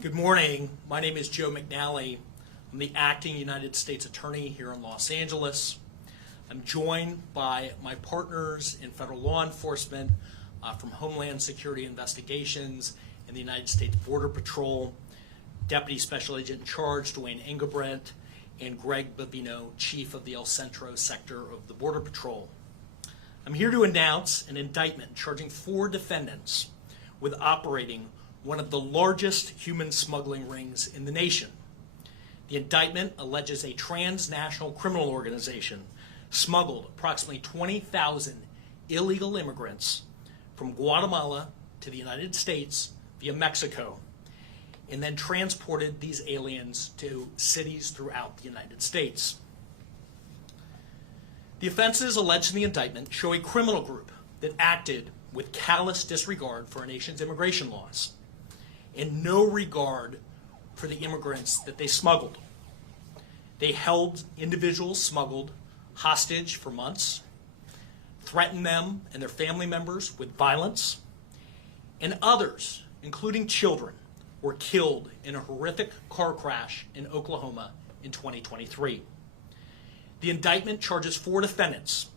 Good morning. My name is Joe McNally. I'm the acting United States Attorney here in Los Angeles. I'm joined by my partners in federal law enforcement from Homeland Security Investigations and the United States Border Patrol, Deputy Special Agent in Charge Dwayne Engelbrecht, and Greg Bavino, Chief of the El Centro sector of the Border Patrol. I'm here to announce an indictment charging 4 defendants with operating one of the largest human smuggling rings in the nation. The indictment alleges a transnational criminal organization smuggled approximately 20,000 illegal immigrants from Guatemala to the United States via Mexico, and then transported these aliens to cities throughout the United States. The offenses alleged in the indictment show a criminal group that acted with callous disregard for our nation's immigration laws and no regard for the immigrants that they smuggled. They held individuals smuggled hostage for months, threatened them and their family members with violence, and others, including children, were killed in a horrific car crash in Oklahoma in 2023. The indictment charges 4 defendants,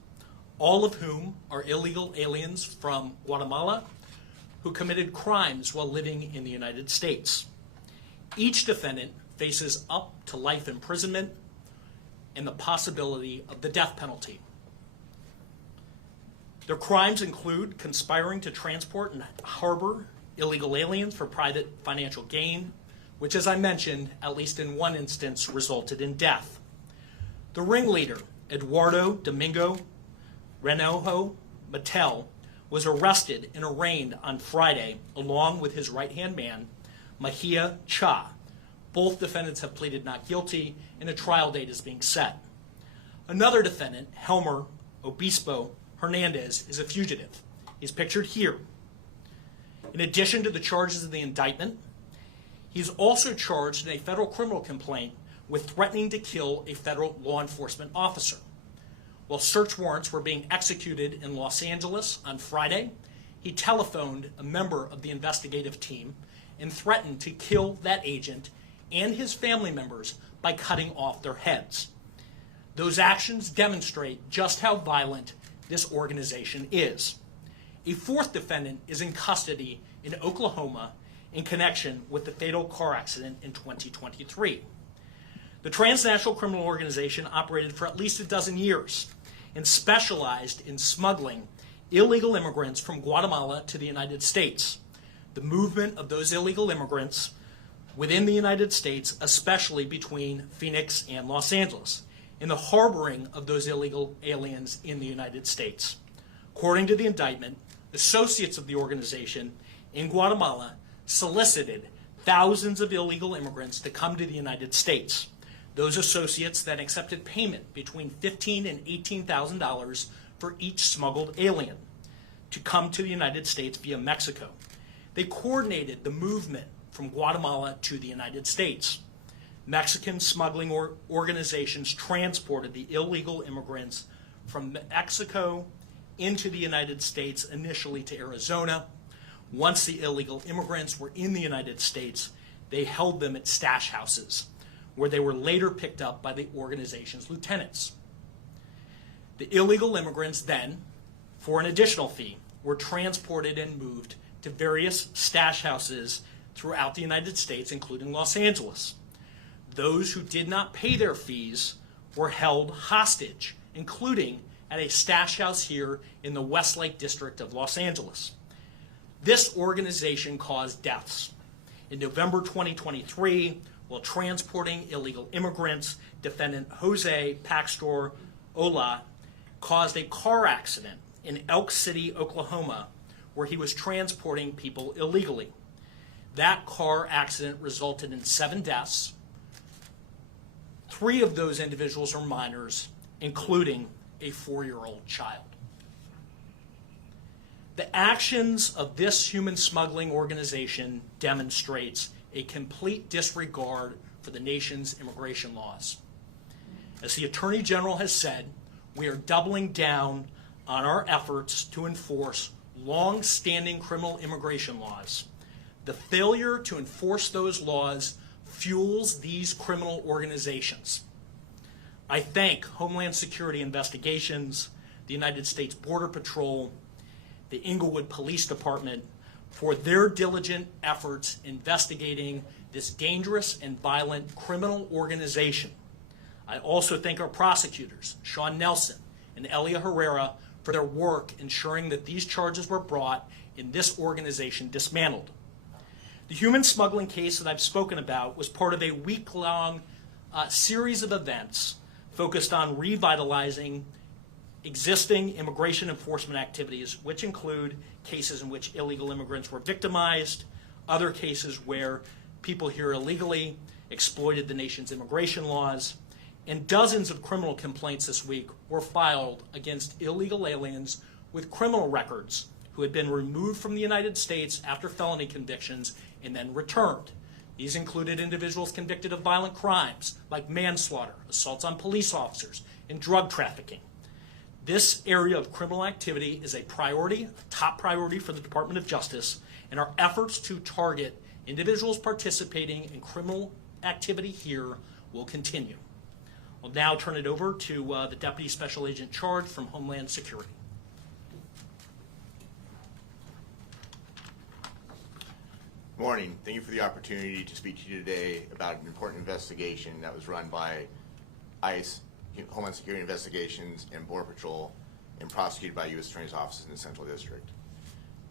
all of whom are illegal aliens from Guatemala who committed crimes while living in the United States. Each defendant faces up to life imprisonment and the possibility of the death penalty. Their crimes include conspiring to transport and harbor illegal aliens for private financial gain, which, as I mentioned, at least in one instance, resulted in death. The ringleader, Eduardo Domingo Renojo Mattel, was arrested and arraigned on Friday along with his right-hand man, Mejia Cha. Both defendants have pleaded not guilty, and a trial date is being set. Another defendant, Helmer Obispo Hernandez, is a fugitive. He's pictured here. In addition to the charges of the indictment, he's also charged in a federal criminal complaint with threatening to kill a federal law enforcement officer. While search warrants were being executed in Los Angeles on Friday, he telephoned a member of the investigative team and threatened to kill that agent and his family members by cutting off their heads. Those actions demonstrate just how violent this organization is. A 4th defendant is in custody in Oklahoma in connection with the fatal car accident in 2023. The transnational criminal organization operated for at least a dozen years and specialized in smuggling illegal immigrants from Guatemala to the United States. The movement of those illegal immigrants within the United States, especially between Phoenix and Los Angeles, and the harboring of those illegal aliens in the United States. According to the indictment, associates of the organization in Guatemala solicited thousands of illegal immigrants to come to the United States. Those associates then accepted payment between $15,000 and $18,000 for each smuggled alien to come to the United States via Mexico. They coordinated the movement from Guatemala to the United States. Mexican smuggling organizations transported the illegal immigrants from Mexico into the United States, initially to Arizona. Once the illegal immigrants were in the United States, they held them at stash houses, where they were later picked up by the organization's lieutenants. The illegal immigrants then, for an additional fee, were transported and moved to various stash houses throughout the United States, including Los Angeles. Those who did not pay their fees were held hostage, including at a stash house here in the Westlake district of Los Angeles. This organization caused deaths. In November 2023, while transporting illegal immigrants, defendant Jose Paxtor Ola caused a car accident in Elk City, Oklahoma, where he was transporting people illegally. That car accident resulted in 7 deaths. 3 of those individuals are minors, including a 4-year-old child. The actions of this human smuggling organization demonstrates a complete disregard for the nation's immigration laws. As the Attorney General has said, we are doubling down on our efforts to enforce long-standing criminal immigration laws The failure to enforce those laws fuels these criminal organizations. I thank Homeland Security Investigations, the United States Border Patrol, the Inglewood Police Department for their diligent efforts investigating this dangerous and violent criminal organization. I also thank our prosecutors, Sean Nelson and Elia Herrera, for their work ensuring that these charges were brought and this organization dismantled. The human smuggling case that I've spoken about was part of a week-long series of events focused on revitalizing existing immigration enforcement activities, which include cases in which illegal immigrants were victimized, other cases where people here illegally exploited the nation's immigration laws, and dozens of criminal complaints this week were filed against illegal aliens with criminal records who had been removed from the United States after felony convictions and then returned. These included individuals convicted of violent crimes like manslaughter, assaults on police officers, and drug trafficking. This area of criminal activity is a priority, a top priority for the Department of Justice, and our efforts to target individuals participating in criminal activity here will continue. I'll now turn it over to the Deputy Special Agent in charge from Homeland Security. Good morning. Thank you for the opportunity to speak to you today about an important investigation that was run by ICE, Homeland Security Investigations, and Border Patrol, and prosecuted by U.S. Attorney's offices in the Central District.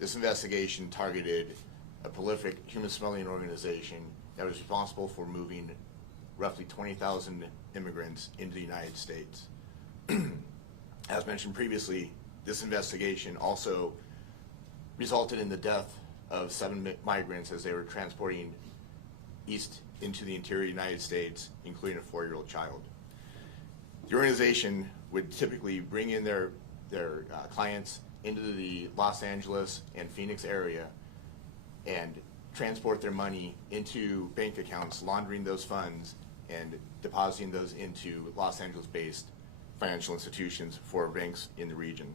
This investigation targeted a prolific human smuggling organization that was responsible for moving roughly 20,000 immigrants into the United States. As mentioned previously, this investigation also resulted in the death of 7 migrants as they were transporting east into the interior United States, including a 4-year-old child. The organization would typically bring in their clients into the Los Angeles and Phoenix area and transport their money into bank accounts, laundering those funds and depositing those into Los Angeles-based financial institutions for banks in the region.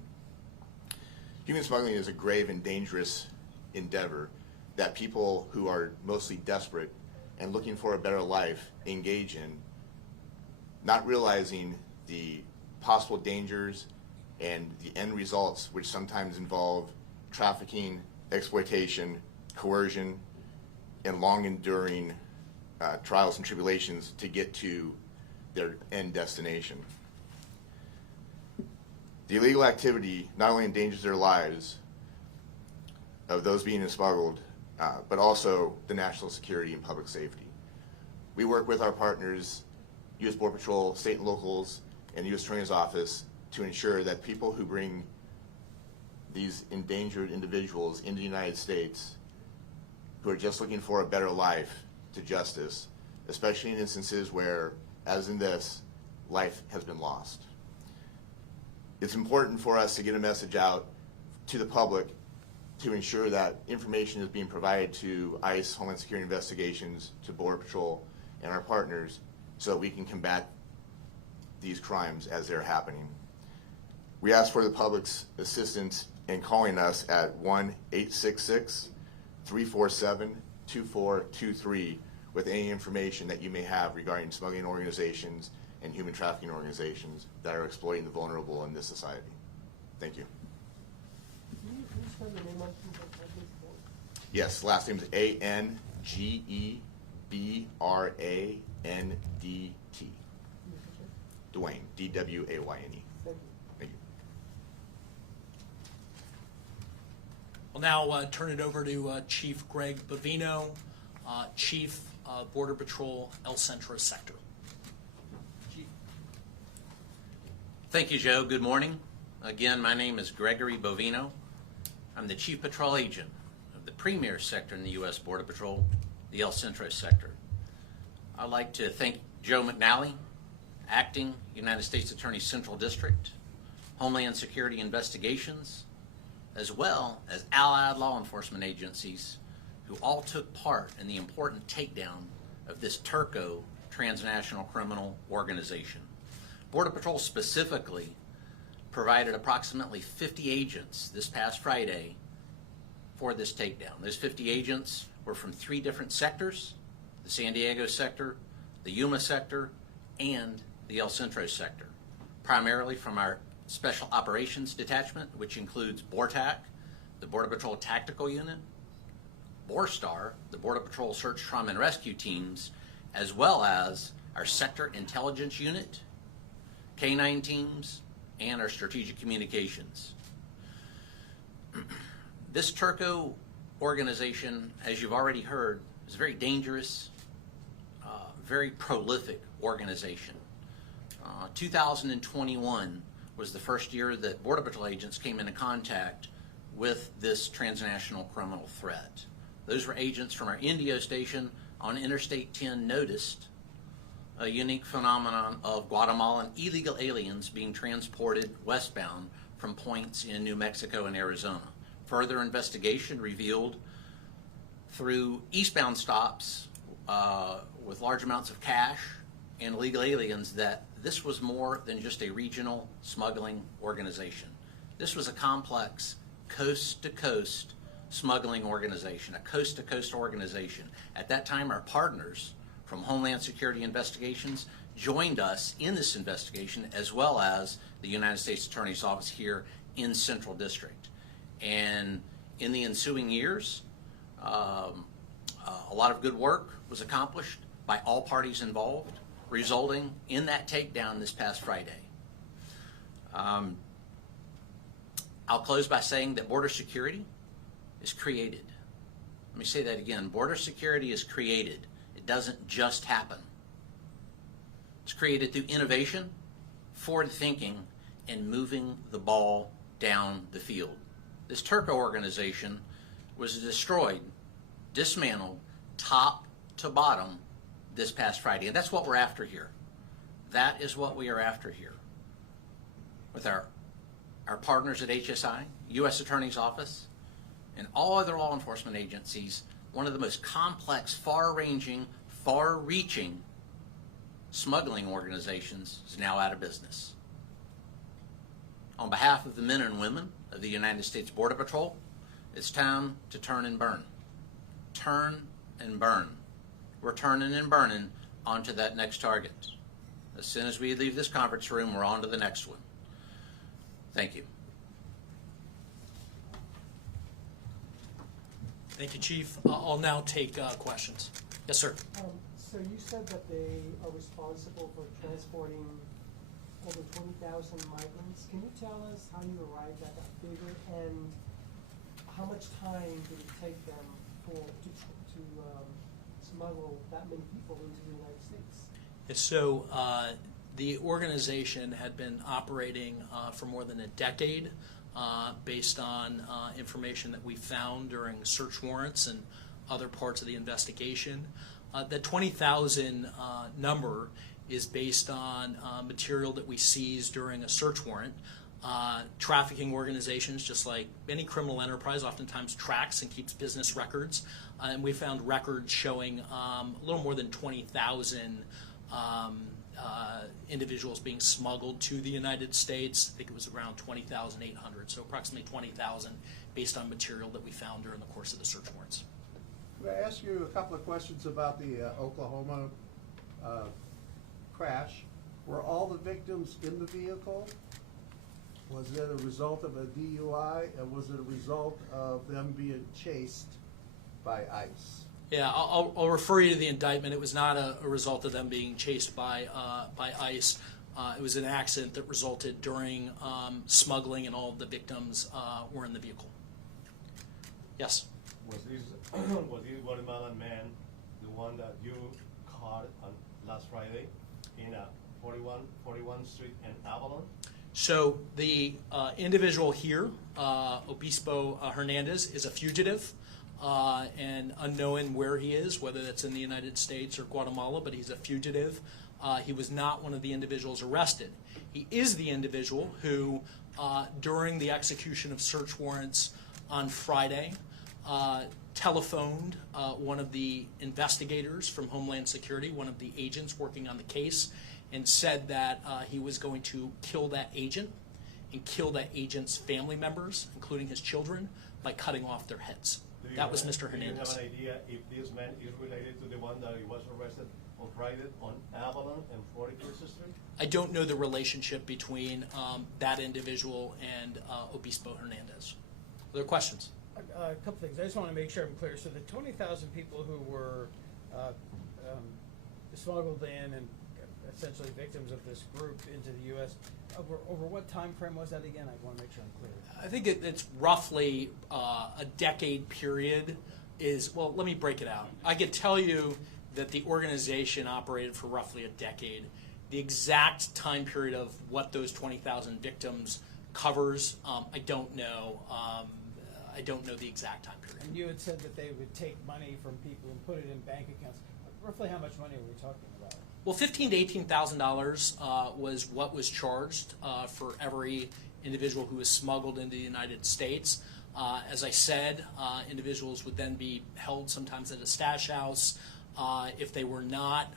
Human smuggling is a grave and dangerous endeavor that people who are mostly desperate and looking for a better life engage in, not realizing the possible dangers and the end results, which sometimes involve trafficking, exploitation, coercion, and long-enduring trials and tribulations to get to their end destination. The illegal activity not only endangers their lives of those being smuggled, but also the national security and public safety. We work with our partners, U.S. Border Patrol, state and locals, and the U.S. Attorney's Office to ensure that people who bring these endangered individuals into the United States who are just looking for a better life to justice, especially in instances where, as in this, life has been lost. It's important for us to get a message out to the public to ensure that information is being provided to ICE, Homeland Security Investigations, to Border Patrol, and our partners so that we can combat these crimes as they're happening. We ask for the public's assistance in calling us at 1-866-347-2423 with any information that you may have regarding smuggling organizations and human trafficking organizations that are exploiting the vulnerable in this society. Thank you. Yes, last name is Angebrand. Dwayne, D-W-A-Y-N-E. Thank you. I'll now turn it over to Chief Greg Bovino, Chief Border Patrol El Centro Sector. Chief. Thank you, Joe. Good morning. Again, my name is Gregory Bovino. I'm the Chief Patrol Agent of the premier sector in the U.S. Border Patrol, the El Centro Sector. I'd like to thank Joe McNally, Acting United States Attorney Central District, Homeland Security Investigations, as well as allied law enforcement agencies who all took part in the important takedown of this Turco transnational criminal organization. Border Patrol specifically provided approximately 50 agents this past Friday for this takedown. Those 50 agents were from 3 different sectors: the San Diego sector, the Yuma sector, and the El Centro sector, primarily from our Special Operations Detachment, which includes BORTAC, the Border Patrol Tactical Unit, BORSTAR, the Border Patrol Search, Trauma, and Rescue Teams, as well as our Sector Intelligence Unit, K-9 teams, and our Strategic Communications. This Turco organization, as you've already heard, is a very dangerous, very prolific organization. 2021 was the first year that Border Patrol agents came into contact with this transnational criminal threat. Those were agents from our Indio station on Interstate 10 noticed a unique phenomenon of Guatemalan illegal aliens being transported westbound from points in New Mexico and Arizona. Further investigation revealed through eastbound stops with large amounts of cash and illegal aliens that this was more than just a regional smuggling organization. This was a complex coast-to-coast smuggling organization, a coast-to-coast organization. At that time, our partners from Homeland Security Investigations joined us in this investigation, as well as the United States Attorney's Office here in Central District. And in the ensuing years, a lot of good work was accomplished by all parties involved, resulting in that takedown this past Friday. I'll close by saying that border security is created. Let me say that again. Border security is created. It doesn't just happen. It's created through innovation, forward thinking, and moving the ball down the field. This Turco organization was destroyed, dismantled, top to bottom this past Friday. And that's what we're after here. That is what we are after here. With our partners at HSI, U.S. Attorney's Office, and all other law enforcement agencies, one of the most complex, far-ranging, far-reaching smuggling organizations is now out of business. On behalf of the men and women of the United States Border Patrol, it's time to turn and burn. Turn and burn. We're turning and burning onto that next target. As soon as we leave this conference room, we're on to the next one. Thank you. Thank you, Chief. I'll now take questions. Yes, sir. So you said that they are responsible for transporting over 20,000 migrants. Can you tell us how you arrived at that figure and how much time did it take them to smuggle that many people into the United States? So the organization had been operating for more than a decade based on information that we found during search warrants and other parts of the investigation. The 20,000 number is based on material that we seized during a search warrant. Trafficking organizations, just like any criminal enterprise, oftentimes tracks and keeps business records. And we found records showing a little more than 20,000 individuals being smuggled to the United States. I think it was around 20,800, so approximately 20,000 based on material that we found during the course of the search warrants. Could I ask you a couple of questions about the Oklahoma crash? Were all the victims in the vehicle? Was it a result of a DUI, and was it a result of them being chased by ICE? Yeah, I'll refer you to the indictment. It was not a result of them being chased by ICE. It was an accident that resulted during smuggling, and all of the victims were in the vehicle. Yes? Was this Guatemalan man the one that you caught on last Friday in 41 Street in Avalon? So the individual here, Obispo Hernandez, is a fugitive and unknown where he is, whether that's in the United States or Guatemala, but he's a fugitive. He was not one of the individuals arrested. He is the individual who, during the execution of search warrants on Friday, telephoned one of the investigators from Homeland Security, one of the agents working on the case, and said that he was going to kill that agent and kill that agent's family members, including his children, by cutting off their heads. That was Mr. Do you Hernandez. have an idea if this man is related to the one that he was arrested on Friday on Avalon and 41st Street? I don't know the relationship between that individual and Obispo Hernandez. Other questions? A couple things. I just want to make sure I'm clear. So the 20,000 people who were smuggled in and essentially victims of this group into the U.S., over what time frame was that again? I want to make sure I'm clear. I think it's roughly a decade period. Well, let me break it out. I can tell you that the organization operated for roughly a decade. The exact time period of what those 20,000 victims covers, I don't know. I don't know the exact time period. And you had said that they would take money from people and put it in bank accounts. Roughly how much money are we talking about? Well, $15,000 to $18,000 was what was charged for every individual who was smuggled into the United States. As I said, individuals would then be held sometimes at a stash house. If they were not,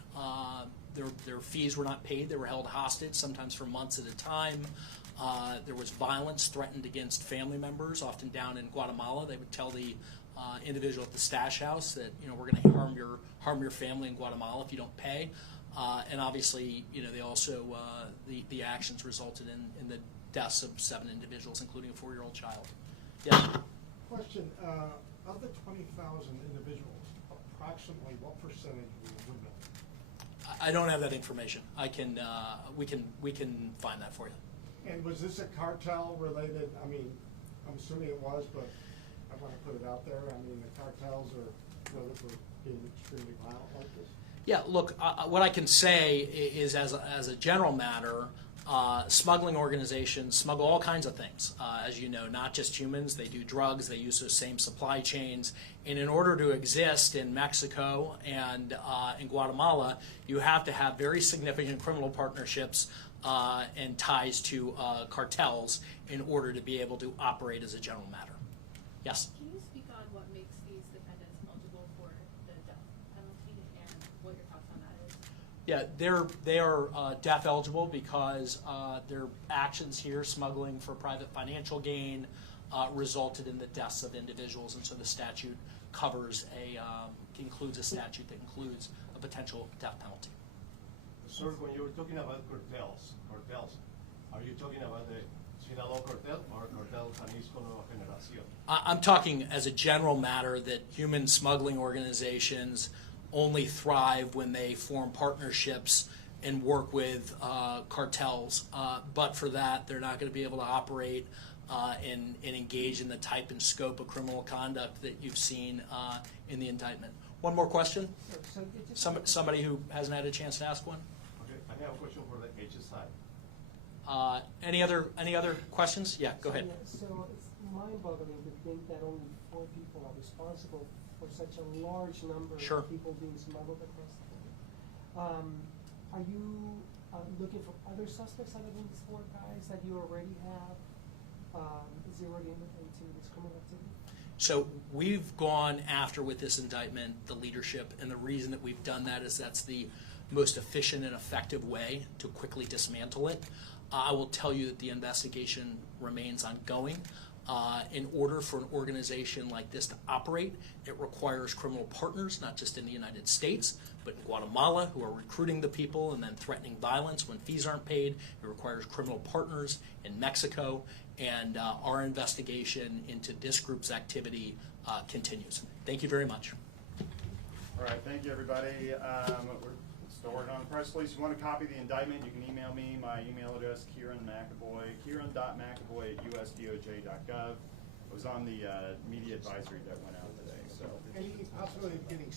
their fees were not paid, they were held hostage, sometimes for months at a time. There was violence threatened against family members, often down in Guatemala. They would tell the individual at the stash house that, we're going to harm your family in Guatemala if you don't pay. And obviously, they also the actions resulted in the deaths of 7 individuals, including a 4-year-old child. Yes. Question, of the 20,000 individuals, approximately what percentage were women? I don't have that information. We can find that for you. And was this a cartel related, I'm assuming it was, but I want to put it out there. The cartels are noted for being extremely violent like this. Yeah, look, what I can say is as a general matter, smuggling organizations smuggle all kinds of things, as you know, not just humans. They do drugs, they use those same supply chains. And in order to exist in Mexico and in Guatemala, you have to have very significant criminal partnerships and ties to cartels in order to be able to operate as a general matter. Yes? Can you speak on what makes these defendants eligible for the death penalty and what your thoughts on that is? Yeah, they are death eligible because their actions here, smuggling for private financial gain, resulted in the deaths of individuals, and so the statute includes a statute that includes a potential death penalty. Sir, when you're talking about cartels, are you talking about the Sinaloa cartel or cartel Jalisco Nueva Generación? I'm talking as a general matter that human smuggling organizations only thrive when they form partnerships and work with cartels. But for that, they're not going to be able to operate and engage in the type and scope of criminal conduct that you've seen in the indictment. One more question? So it just- Somebody who hasn't had a chance to ask one? Okay, I have a question for the HSI. Any other questions? Yeah, go ahead. So it's mind-boggling to think that only 4 people are responsible for such a large number Sure. of people being smuggled across the border. Are you looking for other suspects other than these 4 guys that you already have? Is there already into this criminal activity? So we've gone after, with this indictment, the leadership, and the reason that we've done that is that's the most efficient and effective way to quickly dismantle it. I will tell you that the investigation remains ongoing. In order for an organization like this to operate, it requires criminal partners, not just in the United States, but in Guatemala, who are recruiting the people and then threatening violence when fees aren't paid. It requires criminal partners in Mexico, and our investigation into this group's activity continues. Thank you very much. All right, thank you, everybody. We're still working on the press release. If you want to copy the indictment, you can email me. My email address, Kieran McAvoy, kieran.mcavoy@usdoj.gov. It was on the media advisory that went out today. So. Any possibility of getting